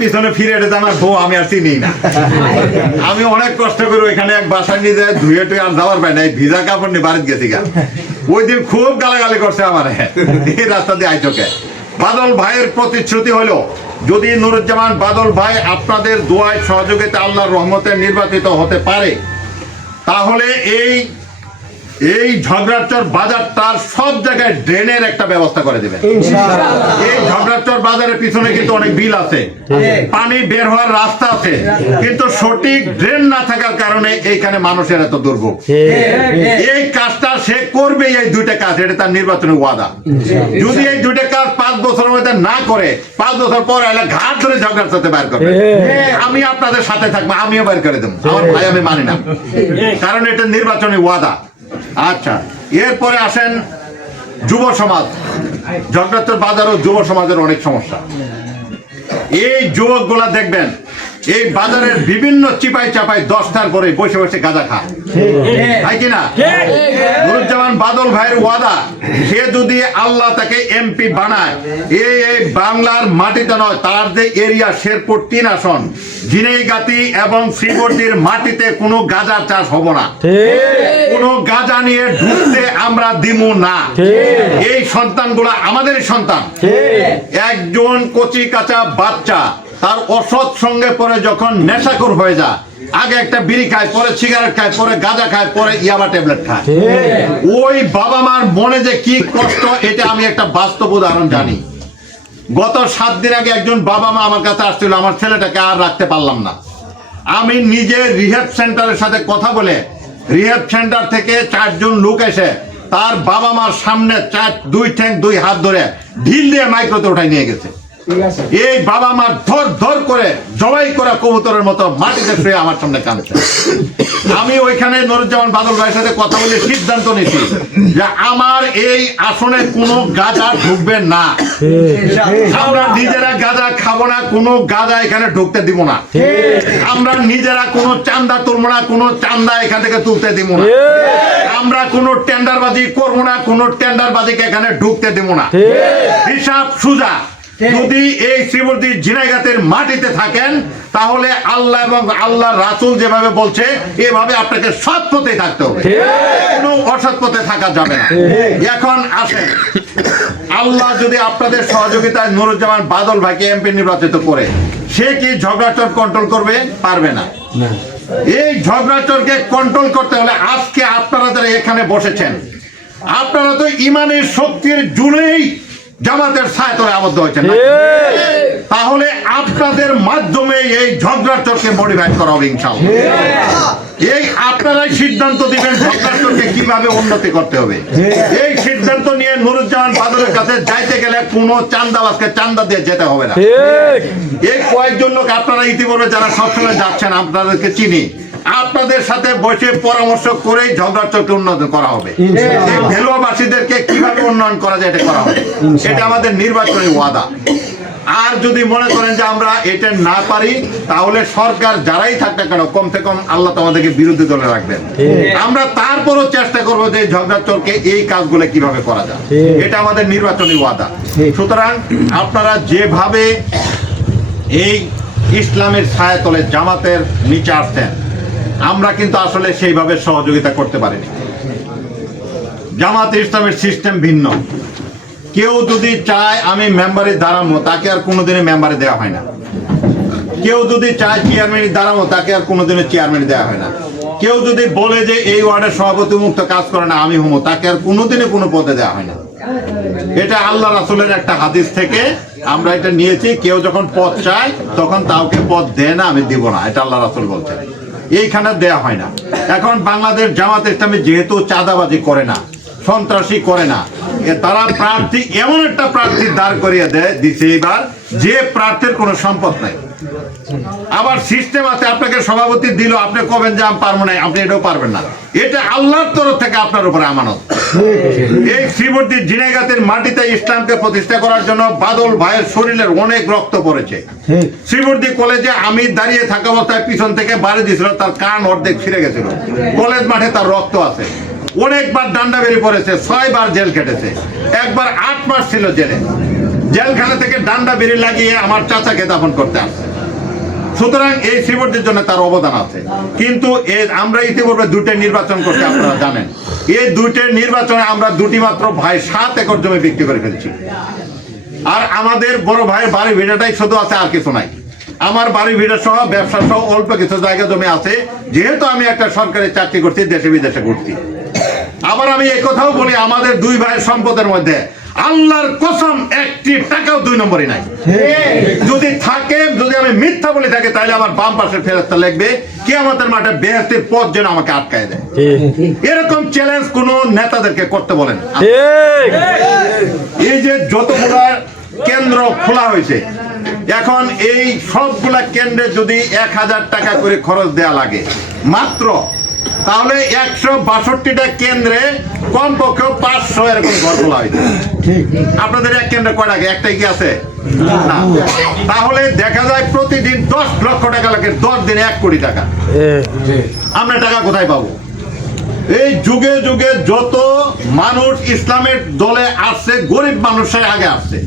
পিছনে ফিরে এসে আমার বউ, আমি আর চিনি না। আমি অনেক কষ্ট করে ওইখানে এক বাসায় নিয়ে যায় ধুয়ে টুয়ে আর যাওয়ার পাই নাই, ভিজা কাপড় নিয়ে গেছি গা। ওই দিন খুব গালাগালি করছে আমার। এই রাস্তা দিয়ে বাদল ভাইয়ের প্রতিশ্রুতি হলো যদি নুরুজ্জামান বাদল ভাই আপনাদের দোয়ায় সহযোগিতা আল্লাহর রহমতে নির্বাচিত হতে পারে, তাহলে এই এই ঝগড়াচর বাজারটার সব জায়গায় ড্রেনের একটা ব্যবস্থা করে দেবেন। এই ঝগড়াচর বাজারের পিছনে কিন্তু অনেক বিল আছে। পানি বের হওয়ার রাস্তা আছে। কিন্তু সঠিক ড্রেন না থাকার কারণে এইখানে মানুষের এত দুর্ভোগ। এই কাজটা সে করবে এই দুইটা কাজ এটা তার নির্বাচনী ওয়াদা। যদি এই দুইটা কাজ পাঁচ বছরের মধ্যে না করে পাঁচ বছর পর এলা ঘাট ধরে ঝগড়ার সাথে বের করবে। আমি আপনাদের সাথে থাকব আমিও বের করে দেবো। আমার ভাই আমি মানি না। কারণ এটা নির্বাচনী ওয়াদা। আচ্ছা এরপরে আসেন যুব সমাজ। ঝগড়াচর বাজারও যুব সমাজের অনেক সমস্যা। এই যুবকগুলা দেখবেন এই বাজারের বিভিন্ন চিপাই চাপাই দশ দশটার পরে বসে বসে গাঁজা খায়। তাই কিনা বাদল ভাইয়ের ওয়াদা সে যদি আল্লাহ তাকে এমপি বানায় এই এই বাংলার মাটিতে নয় তার যে এরিয়া শেরপুর তিন আসন ঝিনাইগাতি এবং শ্রীবর্তীর মাটিতে কোনো গাঁজা চাষ হব না। কোনো গাঁজা নিয়ে ঢুকতে আমরা দিমু না। এই সন্তানগুলা আমাদের সন্তান। একজন কচি কাঁচা বাচ্চা তার অসৎ সঙ্গে পরে যখন নেশাখোর হয়ে যায় আগে একটা বিড়ি খায় পরে সিগারেট খায় পরে গাঁজা খায় পরে ইয়াবা ট্যাবলেট খায়। ওই বাবা মার মনে যে কি কষ্ট এটা আমি একটা বাস্তব উদাহরণ জানি। গত সাত দিন আগে একজন বাবা মা আমার কাছে আসছিল আমার ছেলেটাকে আর রাখতে পারলাম না। আমি নিজে রিহেব সেন্টারের সাথে কথা বলে রিহেব সেন্টার থেকে চারজন লোক এসে তার বাবা মার সামনে চার দুই ঠ্যাং দুই হাত ধরে ঢিল দিয়ে মাইক্রোতে উঠাই নিয়ে গেছে। এই বাবা মার ধর ধর করে, জবাই করা কবুতরের মতো মাটিতে শুয়ে আমার সামনে কাঁদছে। আমি ওইখানে নুরুজ্জামান বাদল ভাইয়ের সাথে কথা বলে সিদ্ধান্ত নিয়েছি যে আমার এই আসনে কোনো গাঁজা ঢুকবে না। আমরা নিজেরা গাঁজা খাব না, কোনো গাঁজা এখানে ঢুকতে দিব না। আমরা নিজেরা কোনো চান্দা তুলবো না, কোনো চান্দা এখান থেকে তুলতে দিব না। আমরা কোনো টেন্ডারবাজি করব না, কোনো টেন্ডারবাজিকে এখানে ঢুকতে দিব না। হিসাব সুজা। যদি এই শ্রীমতী ঝিনাইগাতের মাটিতে থাকেন তাহলে আল্লাহ এবং আল্লাহ রাসূল যেভাবে বলছে এভাবে আপনাকে সৎ পথে থাকতে হবে। কোনো অসৎ পথে থাকা যাবে না। এখন আসেন। আল্লাহ যদি আপনাদের সহযোগিতায় নুরুজ্জামান বাদল ভাইকে এমপি নির্বাচিত করে সে কি ঝগড়াচর কন্ট্রোল করবে? পারবে না। এই ঝগড়াচরকে কন্ট্রোল করতে হলে আজকে আপনারা যারা এখানে বসেছেন আপনারা তো ইমানের শক্তির জুড়েই জামাতের ছায়াতলে আবদ্ধ হয়েছেন না? তাহলে আপনাদের মাধ্যমে এই ঝগড়াচরকে মডিফাইড করা হবে ইনশাআল্লাহ। এই আপনারাই সিদ্ধান্ত দিবেন ঝগড়াচরকে কীভাবে উন্নতি করতে হবে। এই সিদ্ধান্ত নিয়ে নুরুজ্জামান বাদলের কাছে যাইতে গেলে কোনো চান্দাবাজকে চান্দা দিয়ে যেতে হবে না। এই কয়েকজন লোক আপনারা ইতিপূর্বে যারা সবসময় যাচ্ছেন আপনাদেরকে চিনি। আপনাদের সাথে বসে পরামর্শ করেই ঝগড়াচরকে উন্নত করা হবে। ভেলুয়াবাসীদেরকে কীভাবে উন্নয়ন করা যায় এটা করা হবে। এটা আমাদের নির্বাচনী ওয়াদা। আর যদি মনে করেন যে আমরা এটা না পারি তাহলে সরকার যারাই থাক না কেন কমসে কম আল্লাহ তো আমাদেরকে বিরোধী দলে রাখবেন। আমরা তারপরও চেষ্টা করব যে ঝগড়াচরকে এই কাজগুলো কীভাবে করা যায়। এটা আমাদের নির্বাচনী ওয়াদা। সুতরাং আপনারা যেভাবে এই ইসলামের ছায়াতলে জামাতের নিচে আসতেন আমরা কিন্তু আসলে সেইভাবে সহযোগিতা করতে পারিনি। জামাত ইসলামের সিস্টেম ভিন্ন। কেউ যদি চায় আমি মেম্বারে দাঁড়াবো তাকে আর কোনোদিনই মেম্বারে দেওয়া হয় না। কেউ যদি চায় চেয়ারম্যানে দাঁড়াবো তাকে আর কোনোদিনও চেয়ারম্যানে দেওয়া হয় না। কেউ যদি বলে যে এই ওয়ার্ডের সভাপতি মুক্ত কাজ করে না, আমি হমো তাকে আর কোনোদিনই কোনো পদে দেওয়া হয় না। এটা আল্লাহ রাসুলের একটা হাদিস থেকে আমরা এটা নিয়েছি, কেউ যখন পদ চায়, তখন কাউকে পদ দেয় না, আমি দিব না। এটা আল্লাহ রাসুল বলছেন। এইখানে দেয়া হয় না। এখন বাংলাদেশ জামাত ইসলামী যেহেতু চাঁদাবাজি করে না, সন্ত্রাসী করে না তারা প্রার্থী এমন একটা প্রার্থী দাঁড় করিয়ে দেয়, দিছে এবার যে প্রার্থীর কোনো সম্পদ নাই। আবার সিস্টেম আছে, আপনাকে সভাপতি দিল, আপনি কবেন যে আমি পারব না, আপনি এটাও পারবেন না। এটা আল্লাহর তরফ থেকে আপনার উপরে আমানত। এই শ্রীমূর্তি জিনেগাতের মাটিতে ইসলামকে প্রতিষ্ঠা করার জন্য বাদল ভাইয়ের শরীরের অনেক রক্ত পড়েছে। শ্রীমূর্তি কলেজে আমি দাঁড়িয়ে থাকা অবস্থায় পিছন থেকে বাড়ি দিয়েছিল, তার কান অর্ধেক ছিঁড়ে গেছিল। কলেজ মাঠে তার রক্ত আছে। অনেকবার ডান্ডা বেরিয়ে পড়েছে, ছয়বার জেল কেটেছে একবার আট মাস ছিল জেলে। জেলখানা থেকে ডান্ডা বেরিয়ে লাগিয়ে আমার চাচাকে দাফন করতে আসছে। সুতরাং এই শ্রীবর্তীর জন্য তার অবদান আছে। কিন্তু আমরা ইতিপূর্বে দুটো নির্বাচন করতে আপনারা জানেন। এই দুইটার নির্বাচনে আমরা দুটি মাত্র ভাই সাত একর জমি বিক্রি করে ফেলছি। আর আমাদের বড় ভাইয়ের বাড়ি ভিড়াটাই শুধু আছে, আর কিছু নাই। আমার বাড়ি ভিড়া সহ, ব্যবসা সহ অল্প কিছু জায়গা জমি আছে। যেহেতু আমি একটা সরকারি চাকরি করছি, দেশে বিদেশে ঘুরছি। আবার আমি কথাও বলি, আমাদের দুই ভাইয়ের সম্পদের মধ্যে আল্লাহর কসম একটি টাকাও দুই নম্বরই নাই। যদি থাকে যদি আমি মিথ্যা বলে থাকি তাহলে আমার বাম পাশে ফেরতটা লাগবে কে আমাদের মাঠে বেহস্তির পথ যেন আমাকে আটকায় দেয়। এরকম চ্যালেঞ্জ কোন নেতাদেরকে করতে বলেন এই যে যতগুলা কেন্দ্র খোলা হয়েছে এখন এই সবগুলা কেন্দ্রে যদি এক হাজার টাকা করে খরচ দেয়া লাগে মাত্র তাহলে একশো বাষট্টিটা কেন্দ্রে কমপক্ষে পাঁচশো এরকম ঘর খোলা হয়েছে আপনাদের এক কেন্দ্রে কয় টাকা? একটাই কি আছে? না। তাহলে দেখা যায় প্রতিদিন দশ লক্ষ টাকা লাগে দশ দিনে এক কোটি টাকা। আমরা টাকা কোথায় পাবো? এই যুগে যুগে যত মানুষ ইসলামের দলে আসছে গরিব মানুষের আগে আসছে।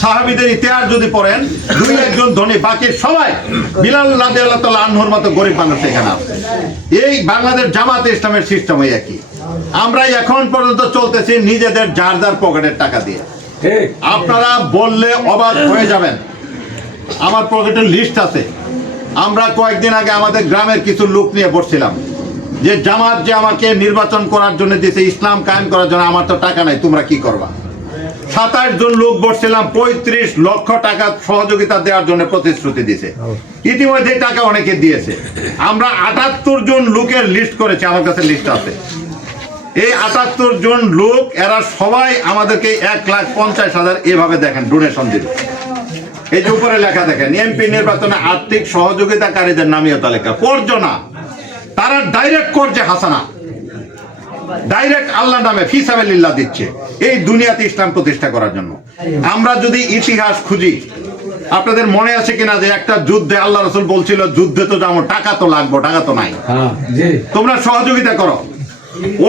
সাহাবিদের ইতিহাস যদি পড়েন দুই একজন ধনী বাকি সবাই বিলাল রাজি আল্লাহ তাল্লাহ আনহুর মতো গরিব মানুষ এখানে আসছে এই বাংলাদেশ জামাত ইসলামের সিস্টেম ওই একই। আমরা এখন পর্যন্ত চলতেছি নিজেদের যার যার পকেটের টাকা দিয়ে। আপনারা বললে অবাক হয়ে যাবেন। আমার পকেটের লিস্ট আছে। আমরা কয়েকদিন আগে আমাদের গ্রামের কিছু লোক নিয়ে বসছিলাম। যে জামাত যে আমাকে নির্বাচন করার জন্য দিয়েছে ইসলাম কায়েম করার জন্য আমার তো টাকা নাই তোমরা কি করবা? সাতাশ জন লোক বসছিলাম পঁয়ত্রিশ লক্ষ টাকা সহযোগিতা দেওয়ার জন্য প্রতিশ্রুতি দিয়েছে ইতিমধ্যে টাকা অনেকে দিয়েছে। আমরা আটাত্তর জন লোকের লিস্ট করেছি আমার কাছে লিস্ট আছে। এই আটাত্তর জন লোক এরা সবাই আমাদেরকে এক লাখ পঞ্চাশ হাজার এভাবে দেখেন ডোনেশন দিল। এই যে উপরে লেখা দেখেন এমপি নির্বাচনে আর্থিক সহযোগিতাকারীদের নামীয় তালিকা পর্যনা তারা ডাইরেক্ট করছে হাসানা। ডাইরেক্ট আল্লাহ নামে ফিসাবেলিল্লাহ দিচ্ছে। এই দুনিয়াতে ইসলাম প্রতিষ্ঠা করার জন্য। আমরা যদি ইতিহাস খুঁজি আপনাদের মনে আছে কিনা যে একটা যুদ্ধে আল্লাহ রসুল বলছিল যুদ্ধে তো যাব টাকা তো লাগবো টাকা তো নাই। তোমরা সহযোগিতা করো।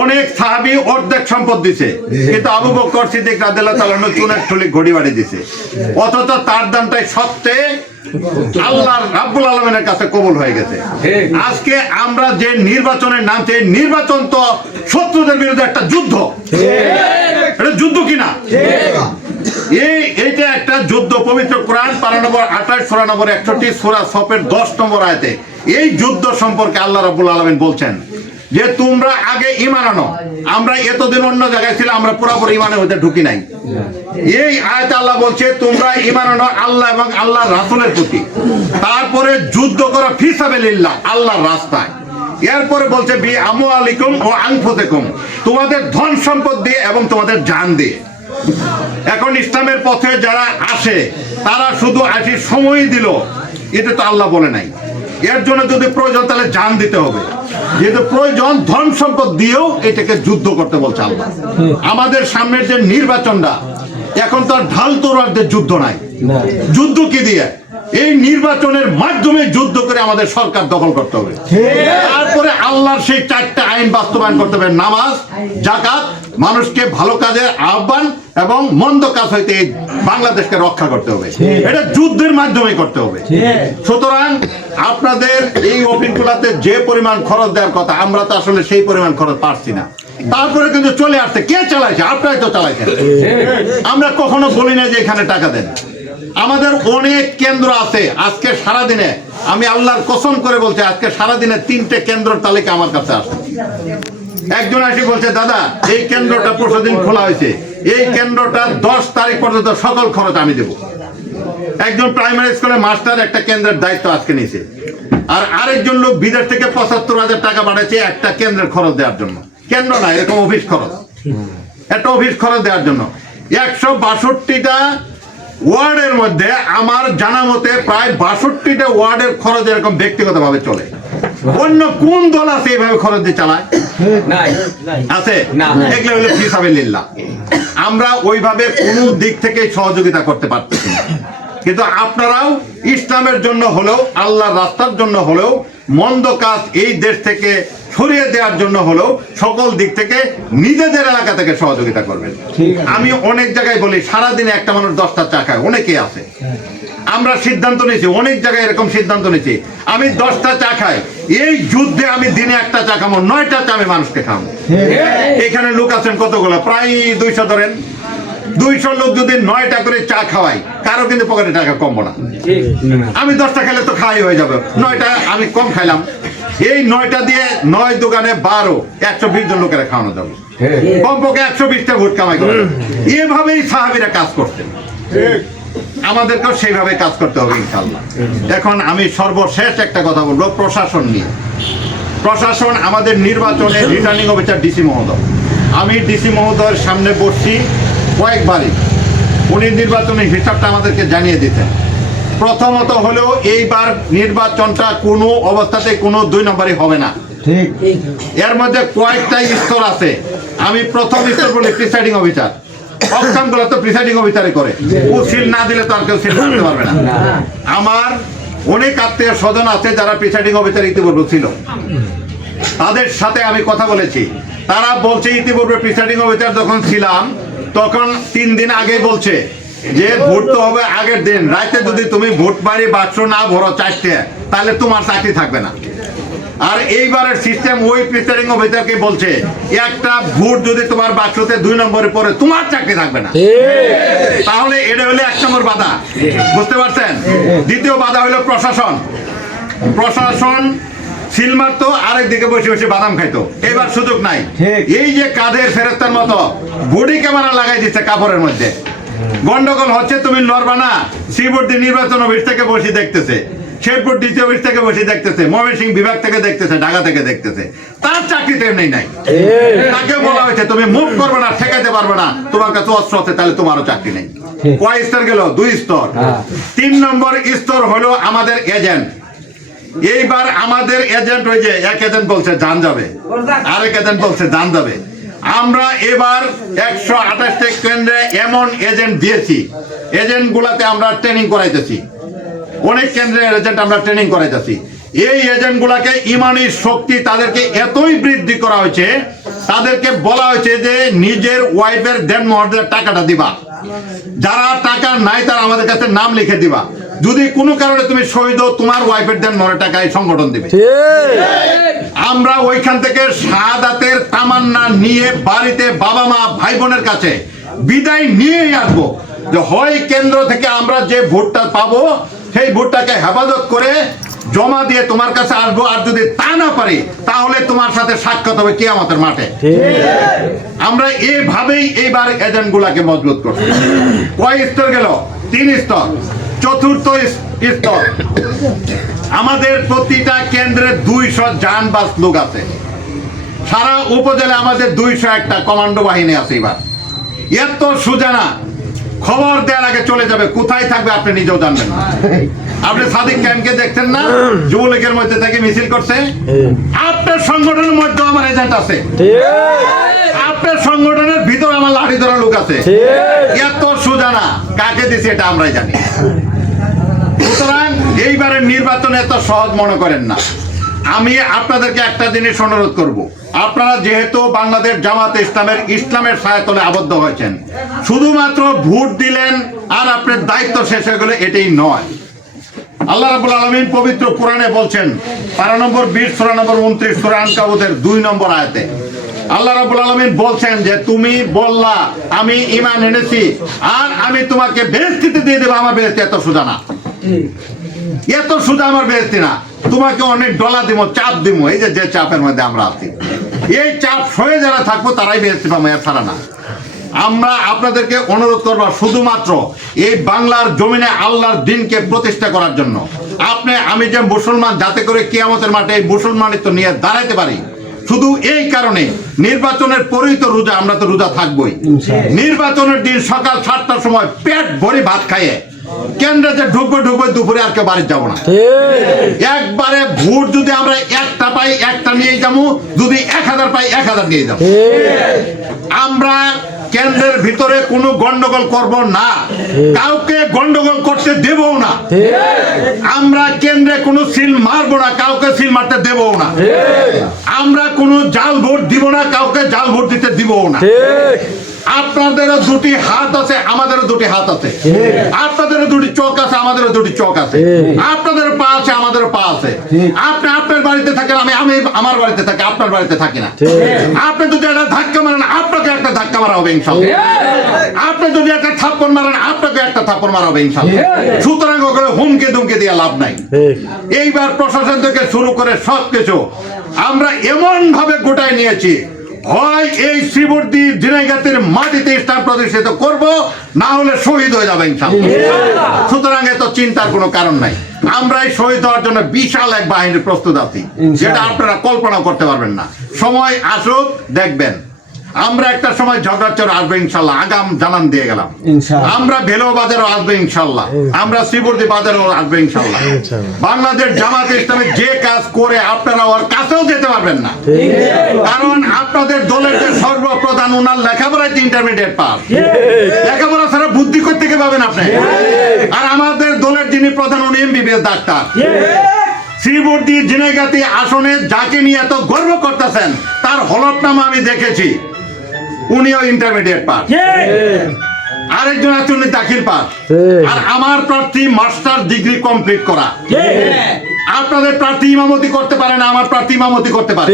অনেক সাহাবি অর্ধেক সম্পদ দিছে কিন্তু আবু বকর সিদ্দিক রাদিয়াল্লাহু তাআলা চুনের ঠুলি ঘড়ি বাড়ি দিছে। অথচ তার দানটাই সবচেয়ে আল্লাহ রাব্বুল আলামিনের কাছে কবুল হয়ে গেছে। আজকে আমরা যে নির্বাচনের নির্বাচন তো শত্রুদের বিরুদ্ধে একটা যুদ্ধ। এটা যুদ্ধ কিনা? এই এইটা একটা যুদ্ধ পবিত্র কোরআন পারা নম্বর আঠাশ সোরা নম্বর একষট্টি সোরা সপের দশ নম্বর আয়তে। এই যুদ্ধ সম্পর্কে আল্লাহ রাবুল আলমিন বলছেন যে তোমরা আগে ইমান আনো। আমরা এতদিন অন্য জায়গায় ছিল আমরা পুরোপুরি ইমানের মধ্যে ঢুকি নাই। এই আয়তে আল্লাহ বলছে, তোমরা ইমান আনো আল্লাহ এবং আল্লাহ রাসুলের প্রতি। তারপরে যুদ্ধ করো ফিসাবে ফিসাবেলিল্লাহ আল্লাহর রাস্তায়। এরপরে বলছে, বি আমু আলিকুম ও আংফতেকুম তোমাদের ধন সম্পদ দিয়ে এবং তোমাদের জান দিয়ে। এখন ইসলামের পথে যারা আসে, তারা শুধু আসি সময় দিল এটা তো আল্লাহ বলে নাই। এর জন্য যদি প্রয়োজন তাহলে জান দিতে হবে। যেহেতু প্রয়োজন ধন সম্পদ দিয়েও এটাকে যুদ্ধ করতে বলছে আল্লাহ। আমাদের সামনের যে নির্বাচনটা এখন তো আর ঢাল তোরারদের যুদ্ধ নাই। যুদ্ধ কি দিয়ে? এই নির্বাচনের মাধ্যমে যুদ্ধ করে আমাদের সরকার দখল করতে হবে। তারপরে আল্লাহর সেই চারটা আইন বাস্তবায়ন করতে হবে। নামাজ জাকাত মানুষকে ভালো কাজের আহ্বান এবং মন্দ কাজ হইতে বাংলাদেশকে রক্ষা করতে হবে। এটা যুদ্ধের মাধ্যমে করতে হবে। সুতরাং আপনাদের এই অফিসগুলোতে যে পরিমাণ খরচ দেওয়ার কথা, আমরা তো আসলে সেই পরিমাণ খরচ পারছি না। তারপরে কিন্তু চলে আসছে। কে চালাইছে? আপনারাই তো চালাইছেন। আমরা কখনো বলি না যে এখানে টাকা দেন। আমাদের অনেক কেন্দ্র আছে। আজকে সারাদিনে আমি আল্লাহর কসম করে বলছি, আজকে সারাদিনে তিনটে কেন্দ্রের তালিকা আমার কাছে আসে একজন আসি বলছে, দাদা, এই কেন্দ্রটা পরশু দিন খোলা হয়েছে। এই কেন্দ্রটা দশ তারিখ পর্যন্ত সকল খরচ আমি দেব। একজন প্রাইমারি স্কুলে মাস্টার একটা কেন্দ্রের দায়িত্ব আজকে নিয়েছে। আর আরেকজন লোক বিদেশ থেকে পঁচাত্তর হাজার টাকা পাঠাচ্ছে একটা কেন্দ্রের খরচ দেওয়ার জন্য। কেন্দ্র না এরকম অফিস খরচ। একটা অফিস খরচ দেওয়ার জন্য। একশো বাষট্টিটা ওয়ার্ডের মধ্যে আমার জানা মতে প্রায় বাষট্টিটা ওয়ার্ডের খরচ এরকম ব্যক্তিগতভাবে চলে। অন্য কোন দল আছে এইভাবে খরচ দিয়ে চালায়? আছে। এগুলো হলো আমরা ওইভাবে কোনো দিক থেকে সহযোগিতা করতে পারতেছি না। কিন্তু আপনারাও ইসলামের জন্য হলেও আল্লাহর রাস্তার জন্য হলেও মন্দ কাজ এই দেশ থেকে সরিয়ে দেওয়ার জন্য হলেও সকল দিক থেকে নিজেদের এলাকা থেকে সহযোগিতা করবেন। আমি অনেক জায়গায় বলি সারাদিনে একটা মানুষ দশটা চা খায় অনেকেই আছে। আমরা সিদ্ধান্ত নিয়েছি অনেক জায়গায় এরকম সিদ্ধান্ত নিয়েছি আমি দশটা চা খাই এই যুদ্ধে আমি দিনে একটা চা খাব নয়টা চা আমি মানুষকে খাব এখানে লোক আছেন কতগুলো? প্রায় দুইশো ধরেন। দুইশো লোক যদি নয়টা করে চা খাওয়াই কারও কিন্তু পকেটে টাকা কমবো না। আমি দশটা খেলে তো খাওয়াই হয়ে যাবে। নয়টা আমি কম খাইলাম। এই নয়টা দিয়ে নয় দোকানে বারো, একশো বিশ জন লোকেরা খাওয়ানো যাবে। কমপক্ষে একশো বিশটা ভোট কামাই করে এভাবেই সাহাবিরা কাজ করতেন। আমাদেরকেও সেইভাবে কাজ করতে হবে ইনশাল্লাহ এখন আমি সর্বশেষ একটা কথা বলব, প্রশাসন নিয়ে। প্রশাসন আমাদের নির্বাচনে রিটার্নিং অফিসার ডিসি মহোদয়। আমি ডিসি মহোদয়ের সামনে বসছি। কয়েকবারই উনি নির্বাচনের হিসাবটা আমাদেরকে জানিয়ে দিতেন। প্রথমত হলেও এইবার নির্বাচনটা কোনো অবস্থাতে কোনো দুই নম্বরই হবে না। ঠিক। এর মধ্যে কয়েকটা স্তর আছে। আমি প্রথম স্তর বলি প্রিসাইডিং অফিসার অপশনগুলো তো প্রিসাইডিং অফিসারে করে। ও সিল না দিলে তো আর কেউ সিল করতে পারবে না। আমার অনেক আত্মীয় স্বজন আছে যারা প্রিসাইডিং অফিসার ইতিপূর্বে ছিল। তাদের সাথে আমি কথা বলেছি। তারা বলছে ইতিপূর্বে প্রিসাইডিং অফিসার যখন ছিলাম তখন তিন দিন আগে বলছে যে ভোট তো হবে আগের দিন। রাতে যদি তুমি ভোট বাড়ি বাক্স না ভরো চারটে তাহলে তোমার চাকরি থাকবে না। আর এইবারের সিস্টেম ওই প্রিসাইডিং অফিসারকে বলছে একটা ভোট যদি তোমার বাক্সতে দুই নম্বরে পড়ে তোমার চাকরি থাকবে না। তাহলে এটা হলো এক নম্বর বাধা। বুঝতে পারছেন? দ্বিতীয় বাধা হলো প্রশাসন। প্রশাসন সিল মারতো আরেক দিকে বসে বসে বাদাম খাইতো। এবার সুযোগ নাই। এই যে কাদের ফেরস্তার মতো বডি ক্যামেরা লাগাই দিচ্ছে কাপড়ের মধ্যে। গন্ডগোল হচ্ছে তুমি লড়বা না। শ্রীবর্তী নির্বাচন অফিস থেকে বসে দেখতেছে। শেরপুর ডিসি অফিস থেকে বসে দেখতেছে। ময়মনসিং বিভাগ থেকে দেখতেছে ঢাকা থেকে দেখতেছে। তার চাকরিতে নেই। নাই তাকে বলা হয়েছে তুমি মুভ করবে না ঠেকাইতে পারবে না। তোমার কাছে অস্ত্র আছে তাহলে তোমারও চাকরি নেই। কয় স্তর গেল? দুই স্তর। হ্যাঁ। তিন নম্বর স্তর হলো আমাদের এজেন্ট। এইবার আমাদের এজেন্ট ওই যে এক এজেন্ট বলছে, যান যাবে। আরেক এজেন্ট বলছে, যান যাবে। আমরা এবার একশো আঠাশটা কেন্দ্রে এমন এজেন্ট দিয়েছি। এজেন্ট গুলাতে আমরা ট্রেনিং করাইতেছি। অনেক কেন্দ্রের এজেন্ট আমরা ট্রেনিং করাইতেছি। এই এজেন্ট গুলাকে ইমানি শক্তি তাদেরকে এতই বৃদ্ধি করা হয়েছে, তাদেরকে বলা হয়েছে যে নিজের ওয়াইফের দেড় মহর্দের টাকাটা দিবা। যারা টাকা নাই তারা আমাদের কাছে নাম লিখে দিবা। যদি কোনো কারণে তুমি শহীদ তোমার ওয়াইফের দেন মরে টাকা এই সংগঠন দিবে। আমরা ওইখান থেকে শাহাদাতের তামান্না নিয়ে বাড়িতে বাবা মা ভাই বোনের কাছে বিদায় নিয়েই আসব। যে হয় কেন্দ্র থেকে আমরা যে ভোটটা পাবো সেই ভোটটাকে হেফাজত করে জমা দিয়ে তোমার কাছে আসব। আর যদি তা না পারি তাহলে তোমার সাথে সাক্ষাৎ হবে কে আমাদের মাঠে আমরা এভাবেই এইবার এজেন্ট গুলাকে মজবুত করছি। কয় স্তর গেল? তিন স্তর। চতুর্থ স্তর আমাদের প্রতিটা কেন্দ্রে দুইশো যানবাস লোক আছে। সারা উপজেলা আমাদের দুইশো একটা কমান্ডো বাহিনী আছে এবার। এত সুজানা খবর দেওয়ার আগে চলে যাবে কোথায় থাকবে আপনি নিজেও জানবেন না। আপনি সাদিক ক্যাম্পকে দেখছেন না? যুবলীগের মধ্যে থেকে মিছিল করছে। আপনার সংগঠনের মধ্যে আমার এজেন্ট আছে। আপনার সংগঠনের ভিতরে আমার লাঠি ধরা লোক আছে। এত সুজানা কাকে দিছে এটা আমরাই জানি। সুতরাং এইবারের নির্বাচন এত সহজ মনে করেন না। আমি আপনাদেরকে একটা জিনিস অনুরোধ করব। আপনারা যেহেতু বাংলাদেশ জামাত ইসলামের ইসলামের সায়তলে আবদ্ধ হয়েছেন, শুধুমাত্র ভোট দিলেন আর আপনার দায়িত্ব শেষ হয়ে গেলে এটাই নয়। আল্লাহ রাবুল আলমিন পবিত্র কোরআনে বলছেন পারা নম্বর বিশ সোরা নম্বর উনত্রিশ, সোরা আনকাবুতের দুই নম্বর আয়াতে। আল্লাহ রাবুল আলমিন বলছেন যে, তুমি বললা, আমি ইমান এনেছি, আর আমি তোমাকে বেস্তিতে দিয়ে দেবো, আমার বেস্তি এত সোজা না। এত সোজা আমার বেস্তি না। তোমাকে অনেক ডলা দিব চাপ দিব এই যে যে চাপের মধ্যে আমরা আছি। এই চাপ সয়ে যারা থাকব তারাই বেস্তি পাবো এর ছাড়া না। আমরা আপনাদেরকে অনুরোধ করব শুধুমাত্র এই বাংলার জমিনে আল্লাহর দিনকে প্রতিষ্ঠা করার জন্য। আপনি আমি যে মুসলমান যাতে করে কিয়ামতের মাঠে এই মুসলমানিত্ব নিয়ে দাঁড়াইতে পারি শুধু এই কারণে নির্বাচনের পরেই তো রোজা আমরা তো রোজা থাকবোই। নির্বাচনের দিন সকাল সাতটার সময় পেট ভরে ভাত খাইয়ে কেন্দ্রে যে ঢুকবে ঢুকবে দুপুরে আর কেউ বাড়ি যাব না। একবারে ভোট যদি আমরা একটা পাই একটা নিয়ে যাব যদি এক হাজার পাই এক হাজার নিয়ে যাব। আমরা কেন্দ্রের ভিতরে কোনো গন্ডগোল করব না। কাউকে গন্ডগোল করতে দেবও না। আমরা কেন্দ্রে কোনো সিল মারবো না কাউকে সিল মারতে দেবও না। আমরা কোনো জাল ভোট দিব না কাউকে জাল ভোট দিতে দিবও না। আপনাদেরও দুটি হাত আছে আমাদেরও দুটি হাত আছে। আপনাদেরও দুটি চোখ আছে আমাদেরও দুটি চোখ আছে। আপনাদের পা আছে আমাদেরও পা আছে। আপনি আপনার বাড়িতে থাকেন আমি আমি আমার বাড়িতে থাকি আপনার বাড়িতে থাকি না। আপনি যদি একটা ধাক্কা মারেন আপনাকে একটা ধাক্কা মারা হবে ইনশাল্লাহ। আপনি যদি একটা থাপ্পড় মারেন আপনাকে একটা থাপ্পড় মারা হবে ইনশাল্লাহ। সুতরাং ওখানে হুমকে দুমকে দিয়ে লাভ নাই। এইবার প্রশাসন থেকে শুরু করে সব কিছু আমরা এমন ভাবে গোটায় নিয়েছি হয় এই শ্রীবর্তী জিনাইগাতের মাটিতে স্থান প্রতিষ্ঠিত করব না হলে শহীদ হয়ে যাবে সুতরাং এত চিন্তার কোনো কারণ নাই। আমরাই শহীদ হওয়ার জন্য বিশাল এক বাহিনীর প্রস্তুত আছি যেটা আপনারা কল্পনা করতে পারবেন না। সময় আসুক দেখবেন। আমরা একটা সময় ঝগড়াচর আসবে ইনশাল্লাহ। আগাম জানান দিয়ে গেলাম। আমরা ভেলো বাজারও আসবে ইনশাল্লাহ। আমরা শ্রীবর্তী বাজারও আসবে ইনশাল্লাহ। বাংলাদেশ জামাত ইসলামে যে কাজ করে আপনারা ওর কাছেও যেতে পারবেন না। কারণ আপনাদের দলের যে সর্বপ্রধান ওনার লেখাপড়ায় ইন্টারমিডিয়েট পাস। লেখাপড়া ছাড়া বুদ্ধি করতে কে পাবেন আপনি? আর আমাদের দলের যিনি প্রধান উনি এমবিবিএস ডাক্তার। শ্রীবর্তী জিনেগাতি আসনে যাকে নিয়ে এত গর্ব করতেছেন তার হলফনামা আমি দেখেছি। উনিও ইন্টারমিডিয়েট পাস। আরেকজন আছে উনি দাখিল পাস। আর আমার প্রার্থী মাস্টার ডিগ্রি কমপ্লিট করা। আপনাদের প্রার্থী ইমামতি করতে পারে না আমার প্রার্থী ইমামতি করতে পারে।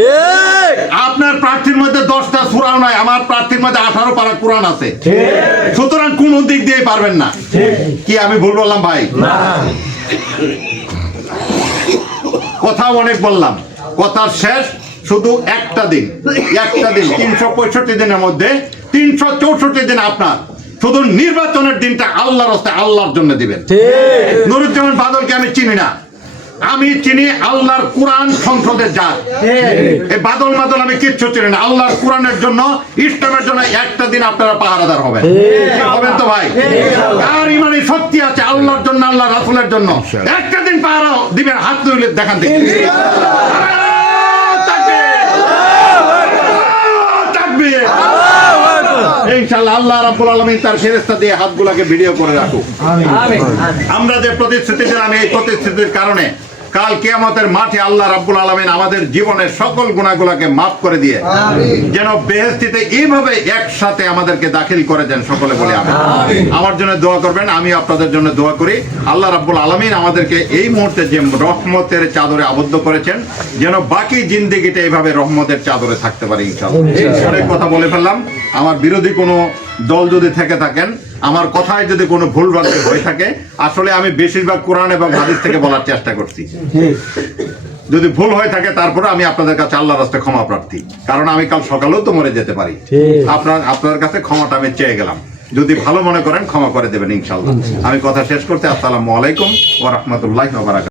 আপনার প্রার্থীর মধ্যে দশটা সুরাও নয় আমার প্রার্থীর মধ্যে আঠারো পারা কোরআন আছে। সুতরাং কোন দিক দিয়ে পারবেন না। কি আমি ভুল বললাম ভাই? কথা অনেক বললাম। কথার শেষ শুধু একটা দিন একটা দিন তিনশো পঁয়ষট্টি দিনের মধ্যে তিনশো চৌষট্টি দিন আপনার। শুধু নির্বাচনের দিনটা আল্লাহর হস্তে আল্লাহর জন্য দিবেন। নুরুজ্জামান বাদলকে আমি চিনি না। আমি চিনি আল্লাহর কোরআন সংসদের জাত। এই বাদল মাদল আমি কিচ্ছু চিনি না। আল্লাহর কোরআনের জন্য ইসলামের জন্য একটা দিন আপনারা পাহারাদার হবেন। হবেন তো ভাই? আর ইমানি শক্তি আছে আল্লাহর জন্য আল্লাহ রাসুলের জন্য। একটা দিন পাহারা দিবেন হাত তুলে দেখান দেখি। তাকবীর। ইনশাল্লাহ আল্লাহ রাব্বুল আলামিন তার ফেরেশতা দিয়ে হাতগুলোকে ভিডিও করে রাখুক আমরা যে প্রতিশ্রুতি দিলাম এই প্রতিশ্রুতির কারণে কাল কেয়ামতের মাঠে আল্লাহ রাব্বুল আলামিন আমাদের জীবনের সকল গুণাগুলাকে মাফ করে দিয়ে যেন বেহেস্তিতে এইভাবে একসাথে আমাদেরকে দাখিল করে দেন সকলে বলে আমি আমার জন্য দোয়া করবেন আমি আপনাদের জন্য দোয়া করি। আল্লাহ রাব্বুল আলামিন আমাদেরকে এই মুহূর্তে যে রহমতের চাদরে আবদ্ধ করেছেন যেন বাকি জিন্দেগিটা এইভাবে রহমতের চাদরে থাকতে পারি ইনশাআল্লাহ। অনেক কথা বলে ফেললাম। আমার বিরোধী কোনো দল যদি থেকে থাকেন আমার কথায় যদি কোনো ভুল ভ্রান্তি হয়ে থাকে আসলে আমি বেশিরভাগ কোরআন এবং হাদিস থেকে বলার চেষ্টা করছি। যদি ভুল হয়ে থাকে তারপরে আমি আপনাদের কাছে আল্লাহ রাস্তায় ক্ষমা প্রার্থী। কারণ আমি কাল সকালেও তো মরে যেতে পারি। আপনার আপনার কাছে ক্ষমাটা আমি চেয়ে গেলাম। যদি ভালো মনে করেন ক্ষমা করে দেবেন ইনশাল্লাহ আমি কথা শেষ করতে আসসালামু আলাইকুম ওয়া রাহমাতুল্লাহি ওয়া বারাকাতুহু।